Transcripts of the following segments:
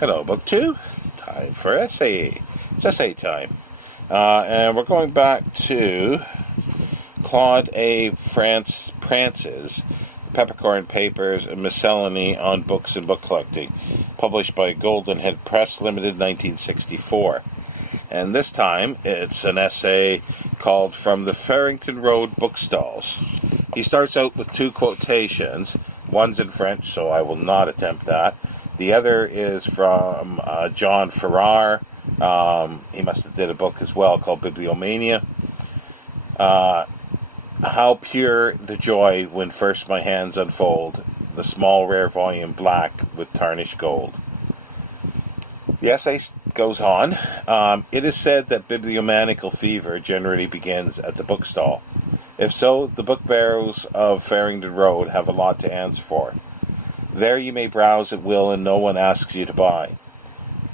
Hello, Book 2. Time for essay. It's essay time. And we're going back to Claude A. Prance's Peppercorn Papers and Miscellany on Books and Book Collecting, published by Golden Head Press Limited, 1964. And this time, it's an essay called From the Farringdon Road Bookstalls. He starts out with two quotations. One's in French, so I will not attempt that. The other is from John Farrar. He must have did a book as well called Bibliomania. How pure the joy when first my hands unfold the small rare volume black with tarnished gold. The essay goes on. It is said that bibliomaniacal fever generally begins at the bookstall. If so, the book barrows of Farringdon Road have a lot to answer for. There you may browse at will and no one asks you to buy.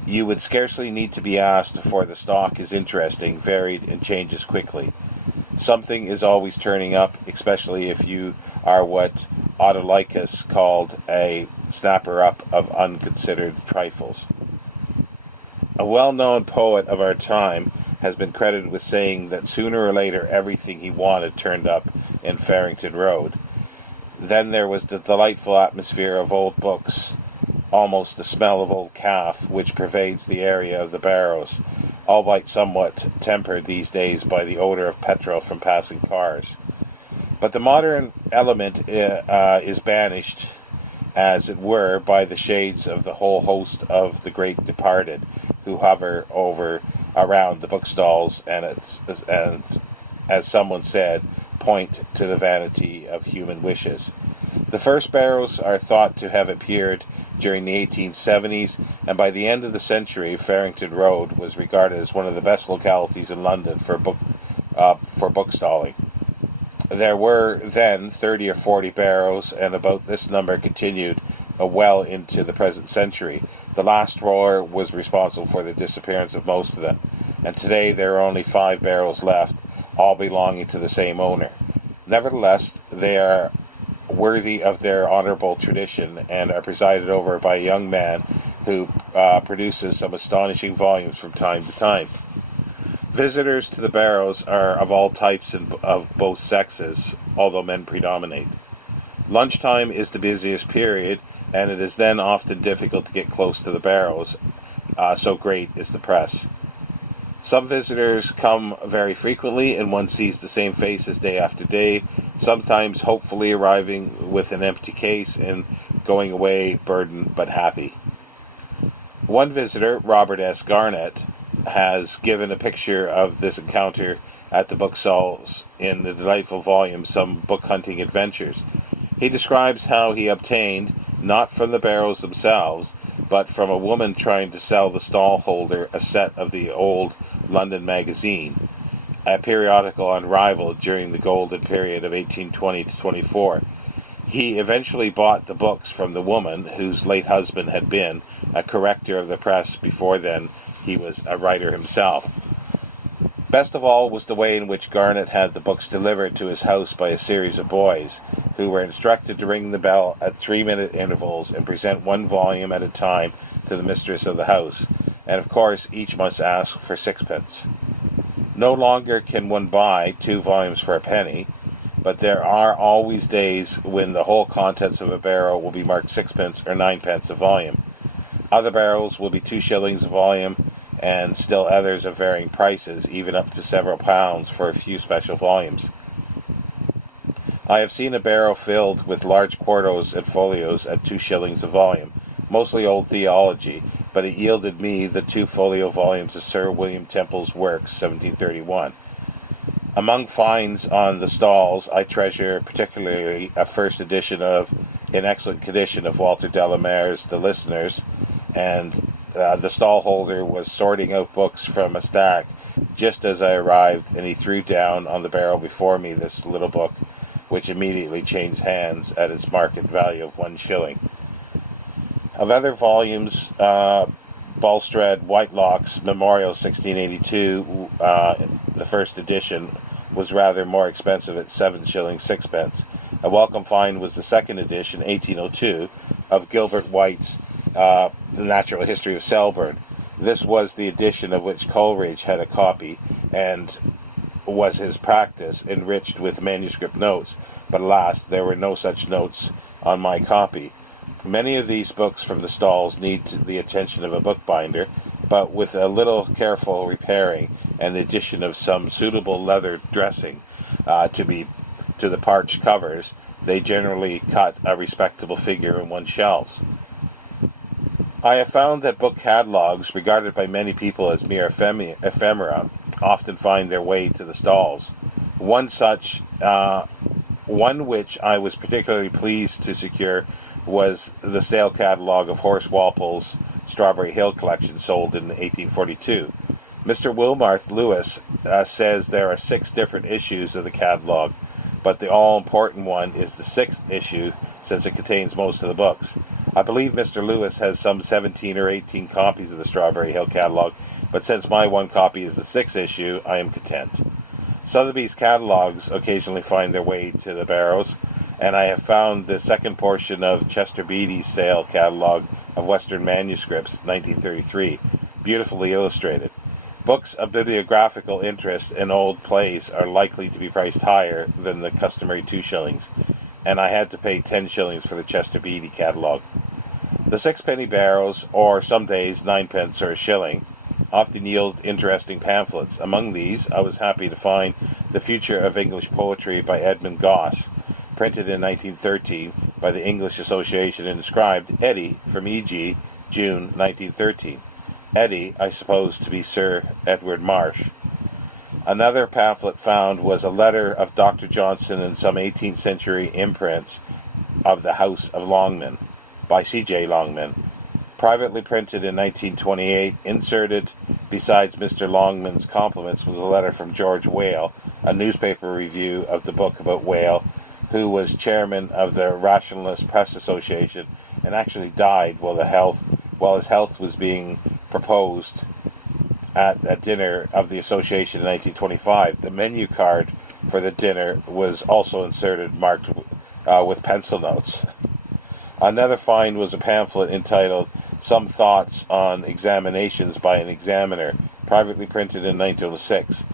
You would scarcely need to be asked, for the stock is interesting, varied, and changes quickly. Something is always turning up, especially if you are what Autolycus called a snapper-up of unconsidered trifles. A well-known poet of our time has been credited with saying that sooner or later everything he wanted turned up in Farringdon Road. Then there was the delightful atmosphere of old books, almost the smell of old calf, which pervades the area of the barrows, albeit somewhat tempered these days by the odor of petrol from passing cars. But the modern element is banished, as it were, by the shades of the whole host of the great departed, who hover around the bookstalls and, as someone said, point to the vanity of human wishes. The first barrows are thought to have appeared during the 1870s, and by the end of the century, Farringdon Road was regarded as one of the best localities in London for bookstalling. There were then 30 or 40 barrows, and about this number continued well into the present century. The last roar was responsible for the disappearance of most of them, and today there are only 5 barrows left, all belonging to the same owner. Nevertheless, they are worthy of their honorable tradition and are presided over by a young man who produces some astonishing volumes from time to time. Visitors to the barrows are of all types and of both sexes, although men predominate. Lunchtime is the busiest period, and it is then often difficult to get close to the barrows, so great is the press. Some visitors come very frequently, and one sees the same faces day after day, sometimes hopefully arriving with an empty case and going away burdened but happy. One visitor, Robert S. Garnett, has given a picture of this encounter at the bookstalls in the delightful volume Some Book Hunting Adventures. He describes how he obtained, not from the barrows themselves, but from a woman trying to sell the stall holder a set of the old London Magazine, a periodical unrivaled during the golden period of 1820 to 24. He eventually bought the books from the woman whose late husband had been a corrector of the press before then he was a writer himself. Best of all was the way in which Garnett had the books delivered to his house by a series of boys, who were instructed to ring the bell at 3-minute intervals and present one volume at a time to the mistress of the house, and of course each must ask for 6pence. No longer can one buy 2 volumes for a penny, but there are always days when the whole contents of a barrow will be marked 6pence or 9pence a volume. Other barrels will be 2 shillings a volume, and still others of varying prices, even up to several pounds for a few special volumes. I have seen a barrow filled with large quartos and folios at 2 shillings a volume, mostly old theology, but it yielded me the 2 folio volumes of Sir William Temple's works, 1731. Among finds on the stalls, I treasure particularly a first edition in excellent condition of Walter Delamere's The Listeners, and the stall holder was sorting out books from a stack just as I arrived, and he threw down on the barrel before me this little book, which immediately changed hands at its market value of 1 shilling. Of other volumes, Bulstrode Whitelock's Memorial 1682, the first edition, was rather more expensive at 7 shillings 6pence. A welcome find was the second edition, 1802, of Gilbert White's The Natural History of Selborne. This was the edition of which Coleridge had a copy, and was his practice, enriched with manuscript notes, but alas, there were no such notes on my copy. Many of these books from the stalls need the attention of a bookbinder, but with a little careful repairing and the addition of some suitable leather dressing to the parched covers, they generally cut a respectable figure in one's shelves. I have found that book catalogues, regarded by many people as mere ephemera, often find their way to the stalls. One which I was particularly pleased to secure was the sale catalogue of Horace Walpole's Strawberry Hill collection, sold in 1842. Mr. Wilmarth Lewis says there are 6 different issues of the catalogue, but the all-important one is the 6th issue, since it contains most of the books. I believe Mr. Lewis has some 17 or 18 copies of the Strawberry Hill catalogue, but since my one copy is the 6th issue, I am content. Sotheby's catalogues occasionally find their way to the barrows, and I have found the second portion of Chester Beatty's sale catalogue of Western Manuscripts, 1933, beautifully illustrated. Books of bibliographical interest and old plays are likely to be priced higher than the customary 2 shillings, and I had to pay 10 shillings for the Chester Beatty catalogue. The 6-penny barrows, or some days 9pence or a shilling, often yield interesting pamphlets. Among these, I was happy to find The Future of English Poetry by Edmund Gosse, printed in 1913 by the English Association, and inscribed Eddy from E.G., June 1913. Eddy, I suppose to be Sir Edward Marsh. Another pamphlet found was a letter of Dr. Johnson in some 18th century imprints of the House of Longman by C.J. Longman, privately printed in 1928. Inserted besides Mr. Longman's compliments was a letter from George Whale, a newspaper review of the book about Whale, who was chairman of the Rationalist Press Association and actually died while his health was being proposed at a dinner of the association in 1925. The menu card for the dinner was also inserted, marked with pencil notes. Another find was a pamphlet entitled Some Thoughts on Examinations by an Examiner, privately printed in 1906.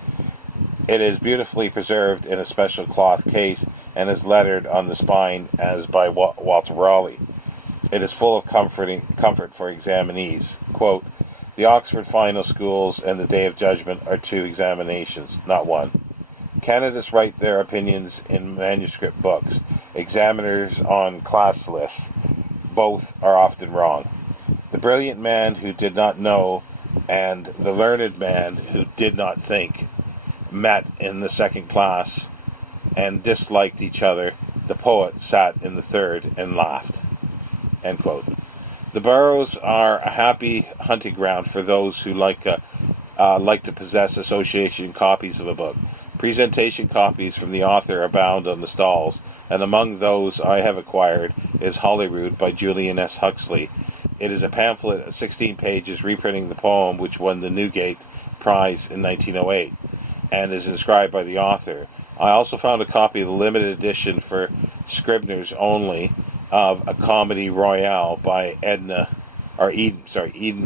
It is beautifully preserved in a special cloth case and is lettered on the spine as by Walter Raleigh. It is full of comfort for examinees. Quote, "The Oxford Final Schools and the Day of Judgment are 2 examinations, not 1. Candidates write their opinions in manuscript books. Examiners on class lists. Both are often wrong. The brilliant man who did not know and the learned man who did not think met in the 2nd class and disliked each other. The poet sat in the 3rd and laughed." End quote. The barrows are a happy hunting ground for those who like to possess association copies of a book. Presentation copies from the author abound on the stalls, and among those I have acquired is Holyrood by Julian S. Huxley. It is a pamphlet of 16 pages reprinting the poem which won the Newgate Prize in 1908, and is inscribed by the author. I also found a copy of the limited edition for Scribners only of A Comedy Royale by Eden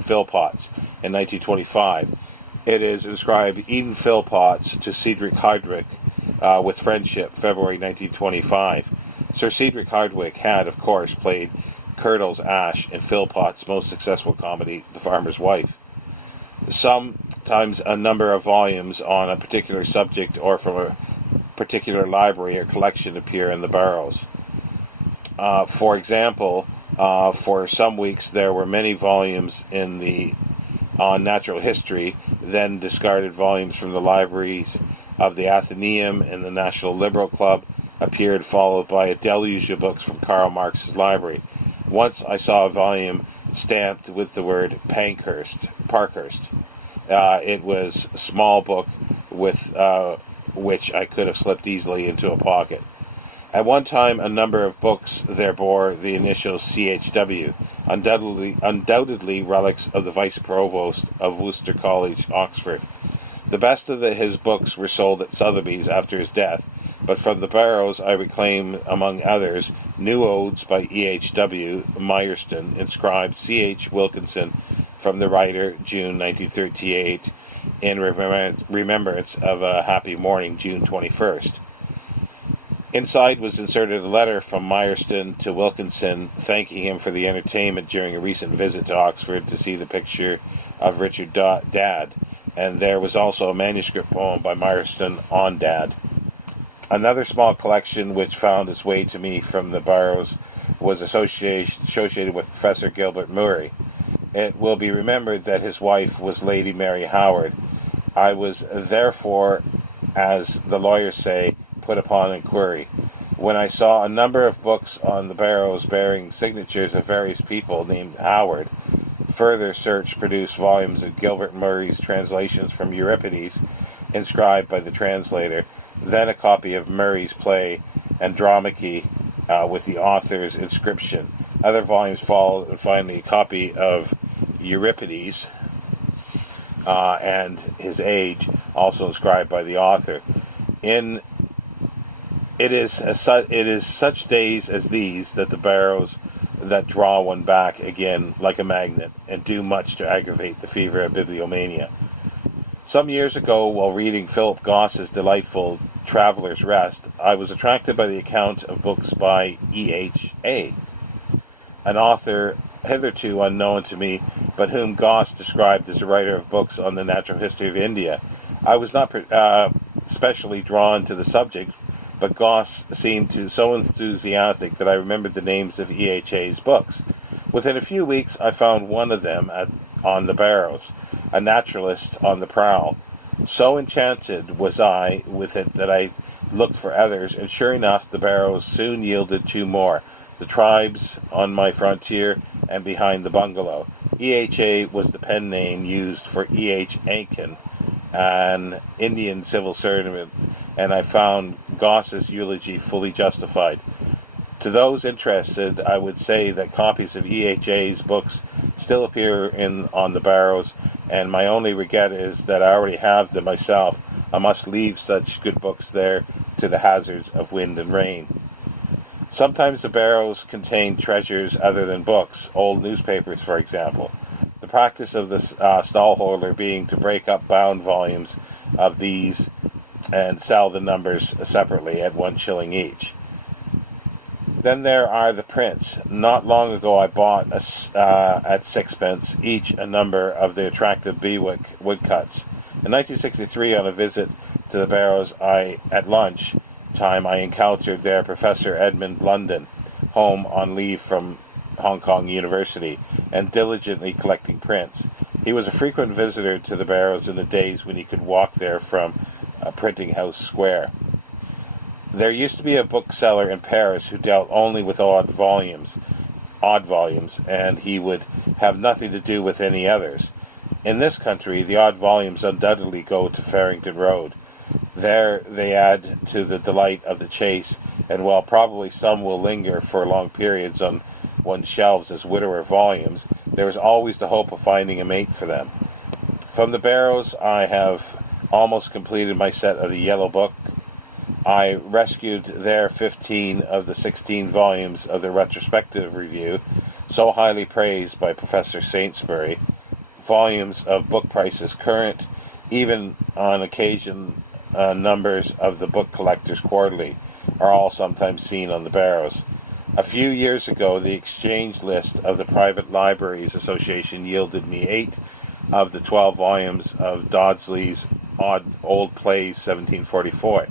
Phillpotts in 1925. It is inscribed Eden Phillpotts to Cedric Hardwicke with friendship, February 1925. Sir Cedric Hardwicke had, of course, played Curdle's Ash in Phillpotts' most successful comedy, The Farmer's Wife. Sometimes a number of volumes on a particular subject or from a particular library or collection appear in the barrows. For example, for some weeks there were many volumes on natural history, then discarded volumes from the libraries of the Athenaeum and the National Liberal Club appeared, followed by a deluge of books from Karl Marx's library. Once I saw a volume stamped with the word Parkhurst. It was a small book with which I could have slipped easily into a pocket. At one time, a number of books there bore the initials CHW, undoubtedly relics of the Vice Provost of Worcester College, Oxford. The best of his books were sold at Sotheby's after his death, but from the barrows I reclaim, among others, New Odes by E.H.W. Myerston, inscribed C.H. Wilkinson, from the writer, June 1938, in remembrance of a happy morning, June 21st. Inside was inserted a letter from Myerston to Wilkinson, thanking him for the entertainment during a recent visit to Oxford to see the picture of Richard Dad, and there was also a manuscript poem by Myerston on Dad. Another small collection which found its way to me from the barrows was associated with Professor Gilbert Murray. It will be remembered that his wife was Lady Mary Howard. I was therefore, as the lawyers say, put upon inquiry. When I saw a number of books on the barrows bearing signatures of various people named Howard, further search produced volumes of Gilbert Murray's translations from Euripides, inscribed by the translator, then a copy of Murray's play Andromache with the author's inscription. Other volumes followed, and finally a copy of Euripides and his age, also inscribed by the author. It is such days as these that the barrows that draw one back again like a magnet, and do much to aggravate the fever of bibliomania. Some years ago, while reading Philip Goss's delightful Traveller's Rest, I was attracted by the account of books by E.H.A., an author hitherto unknown to me, but whom Goss described as a writer of books on the natural history of India. I was not especially drawn to the subject, but Goss seemed so enthusiastic that I remembered the names of E.H.A.'s books. Within a few weeks I found one of them on the barrows, a naturalist on the prowl. So enchanted was I with it that I looked for others, and sure enough the barrows soon yielded two more, the tribes on my frontier and behind the bungalow. E.H.A. was the pen name used for E.H. Aiken, an Indian civil servant, and I found Goss's eulogy fully justified. To those interested, I would say that copies of E.H.A.'s books still appear on the barrows, and my only regret is that I already have them myself. I must leave such good books there to the hazards of wind and rain. Sometimes the barrows contain treasures other than books, old newspapers, for example. The practice of the stallholder being to break up bound volumes of these and sell the numbers separately at 1 shilling each. Then there are the prints. Not long ago I bought at sixpence each a number of the attractive Bewick woodcuts. In 1963, on a visit to the barrows, at lunch time I encountered there Professor Edmund London, home on leave from Hong Kong University, and diligently collecting prints. He was a frequent visitor to the barrows in the days when he could walk there from Printing House Square. There used to be a bookseller in Paris who dealt only with odd volumes, and he would have nothing to do with any others. In this country, the odd volumes undoubtedly go to Farringdon Road. There they add to the delight of the chase, and while probably some will linger for long periods on one's shelves as widower volumes, there is always the hope of finding a mate for them. From the barrows I have almost completed my set of the Yellow Book. I rescued there 15 of the 16 volumes of the Retrospective Review, so highly praised by Professor Saintsbury, volumes of book prices current, even on occasion numbers of the Book Collectors Quarterly are all sometimes seen on the barrows. A few years ago, the exchange list of the Private Libraries Association yielded me 8 of the 12 volumes of Dodsley's Old Plays 1744.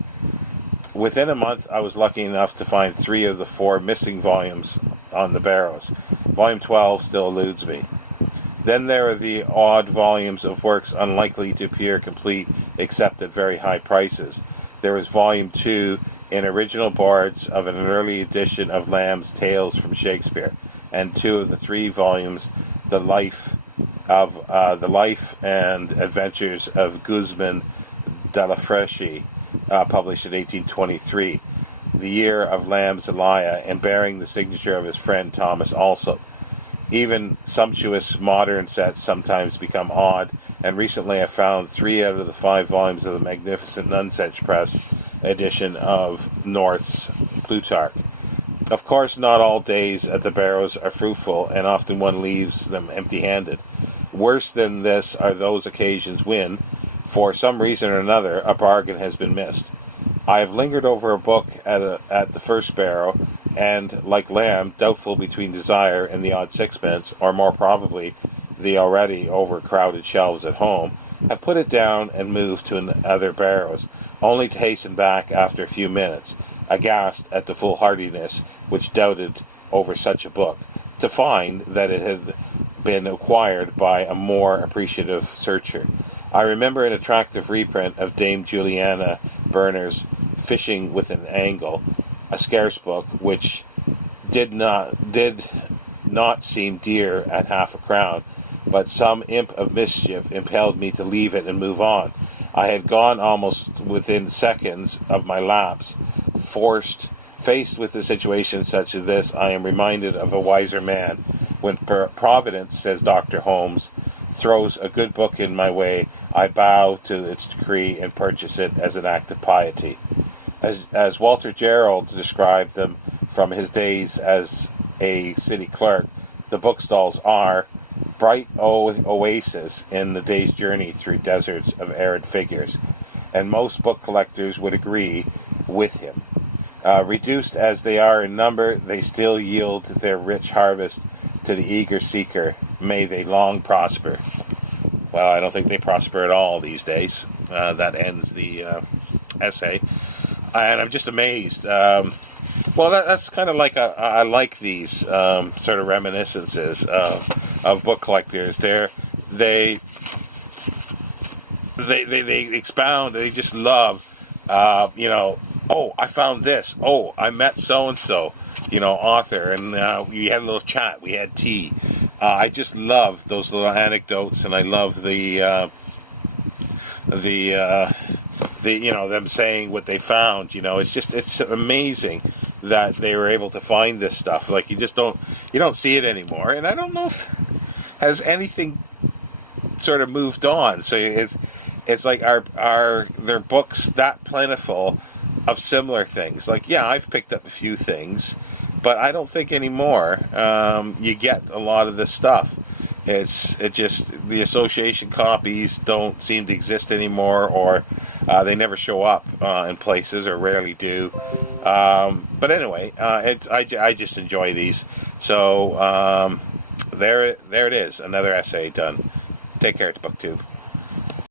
Within a month, I was lucky enough to find 3 of the 4 missing volumes on the barrows. Volume 12 still eludes me. Then there are the odd volumes of works unlikely to appear complete except at very high prices. There is Volume 2 in original boards of an early edition of Lamb's Tales from Shakespeare, and 2 of the 3 volumes, the life and adventures of Guzman de la Freschi, published in 1823, the year of Lamb's Elia, and bearing the signature of his friend Thomas Alsop. Even sumptuous modern sets sometimes become odd, and recently I found 3 out of the 5 volumes of the magnificent Nonsuch Press edition of North's Plutarch. Of course, not all days at the barrows are fruitful, and often one leaves them empty-handed. Worse than this are those occasions when, for some reason or another, a bargain has been missed. I have lingered over a book at the first barrow, and, like Lamb, doubtful between desire and the odd sixpence, or more probably the already overcrowded shelves at home, have put it down and moved to other barrows, only to hasten back after a few minutes, aghast at the foolhardiness which doubted over such a book, to find that it had been acquired by a more appreciative searcher. I remember an attractive reprint of Dame Juliana Berner's Fishing with an Angle, a scarce book which did not seem dear at half a crown, but some imp of mischief impelled me to leave it and move on. I had gone almost within seconds of my lapse. Faced with a situation such as this, I am reminded of a wiser man. When Providence, says Dr. Holmes, throws a good book in my way, I bow to its decree and purchase it as an act of piety. As Walter Gerald described them from his days as a city clerk, the Bookstalls are bright oases in the day's journey through deserts of arid figures, and most book collectors would agree with him. Reduced as they are in number, they still yield their rich harvest to the eager seeker. May they long prosper. Well, I don't think they prosper at all these days. That ends the essay. And I'm just amazed. Well, that's kind of like I like these sort of reminiscences of book collectors. They expound. They just love, oh, I found this. Oh, I met so and so, author, and we had a little chat. We had tea. I just love those little anecdotes, and I love the them saying what they found. It's amazing that they were able to find this stuff. Like, you don't see it anymore, and I don't know if has anything sort of moved on. So it's like are their books that plentiful of similar things? Like, yeah, I've picked up a few things, but I don't think anymore you get a lot of this stuff. The association copies don't seem to exist anymore, or they never show up in places, or rarely do. But anyway, I just enjoy these. So there it is, another essay done. Take care, it's BookTube.